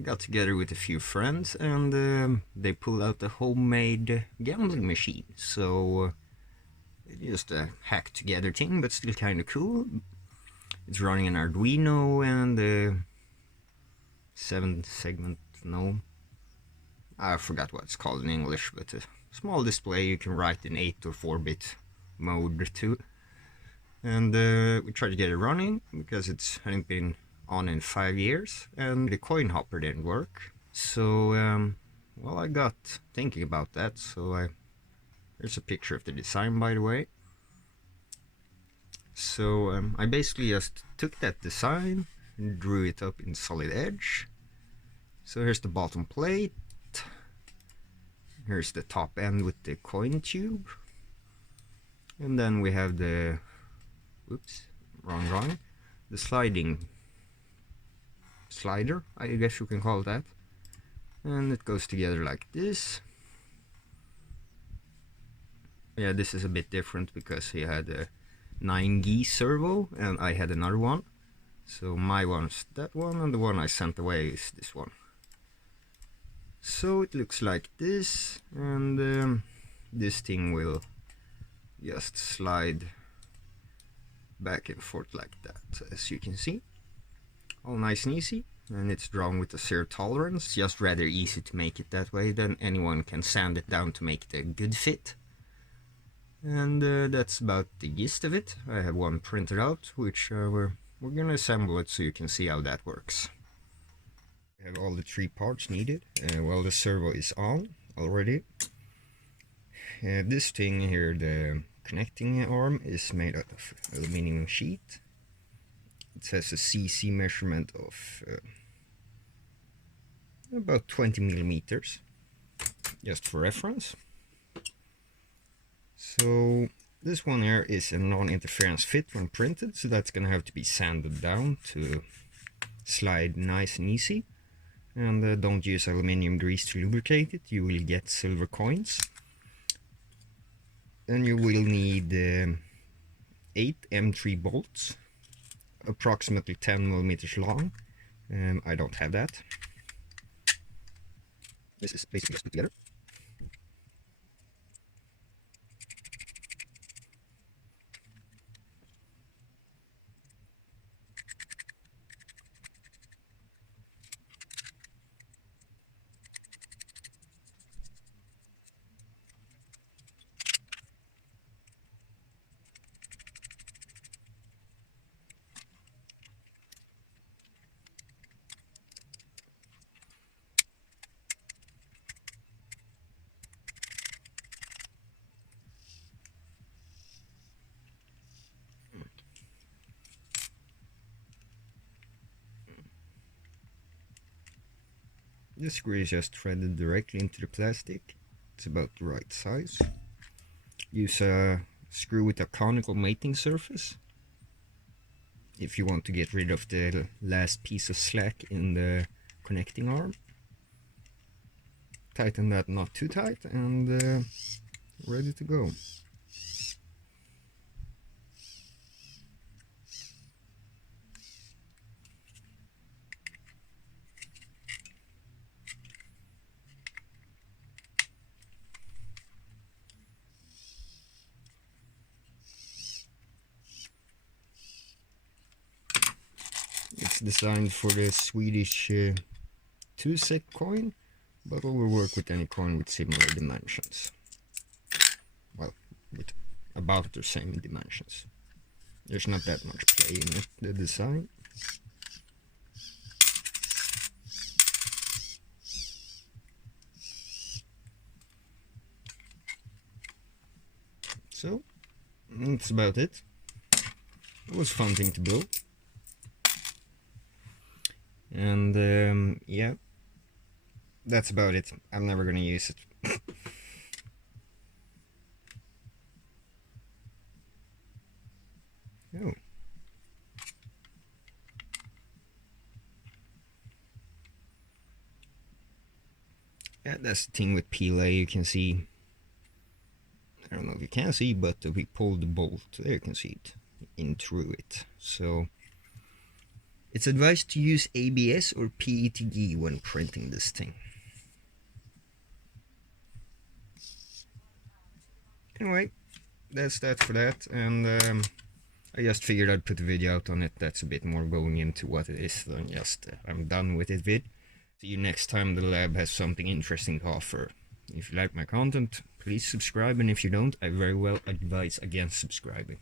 got together with a few friends and they pulled out a homemade gambling machine. So just a hacked together thing, but still kind of cool. It's running an Arduino and a 7-segment, no, I forgot what it's called in English, but a small display you can write in 8 or 4-bit mode too. And we tried to get it running because it hadn't been on in 5 years, and the coin hopper didn't work. So, well, I got thinking about that. So here's a picture of the design, by the way. So I basically just took that design and drew it up in Solid Edge. So here's the bottom plate. Here's the top end with the coin tube. And then we have the, oops, wrong, the sliding slider, I guess you can call it that. And it goes together like this. Yeah, this is a bit different because he had a 9G servo and I had another one. So my one's that one and the one I sent away is this one. So it looks like this, and this thing will just slide back and forth like that, as you can see. All nice and easy, and it's drawn with a 0 tolerance. It's just rather easy to make it that way, then anyone can sand it down to make it a good fit. And that's about the gist of it. I have one printed out, which we're gonna assemble it so you can see how that works. We have all the 3 parts needed. Well, the servo is on already. This thing here, the connecting arm, is made out of aluminum sheet. It has a CC measurement of about 20 millimeters, just for reference. So this one here is a non-interference fit when printed, so that's gonna have to be sanded down to slide nice and easy. And don't use aluminium grease to lubricate it, you will get silver coins. Then you will need 8 M3 bolts, approximately 10 millimeters long. I don't have that. This is basically just put together. This screw is just threaded directly into the plastic. It's about the right size. Use a screw with a conical mating surface if you want to get rid of the last piece of slack in the connecting arm. Tighten that not too tight, and ready to go. It's designed for the Swedish 2-SEK coin, but it will work with any coin with similar dimensions. Well, with about the same dimensions. There's not that much play in it, the design. So, that's about it. It was a fun thing to build. And yeah, that's about it. I'm never gonna use it. Oh. Yeah, that's the thing with PLA, you can see, I don't know if you can see, but we pulled the bolt, there you can see it, in through it. So It's advised to use ABS or PETG when printing this thing. Anyway, that's that for that, and I just figured I'd put a video out on it that's a bit more going into what it is than just I'm done with it vid. See you next time the lab has something interesting to offer. If you like my content, please subscribe, and if you don't, I very well advise against subscribing.